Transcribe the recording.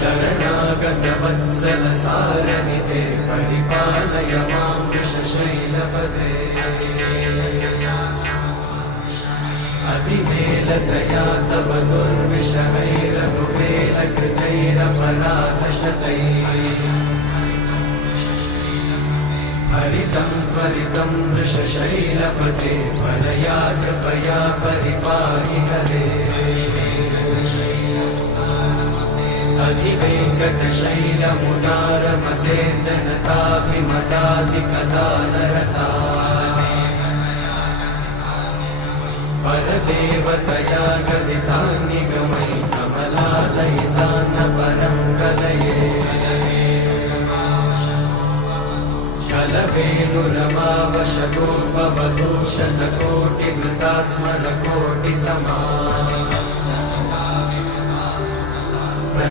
शरणागतवत्सल सारनिधे परिपालय मां वृषशैलपदे अतिवेलदया तव दुर्विषहैरनुवेलकृतैरपराधशतैः हरितं त्वरितं वृषशैलपते परया कृपया परिपाहि हरे अधिवेङ्कटशैलमुदारमते जनताभिमताधिकदानरता परदेवतया गदितान्निगमै कमलादयितान्न परं कलये कलवेणुरमावशतोपवधूषतकोटिवृतात् स्मरकोटिसमा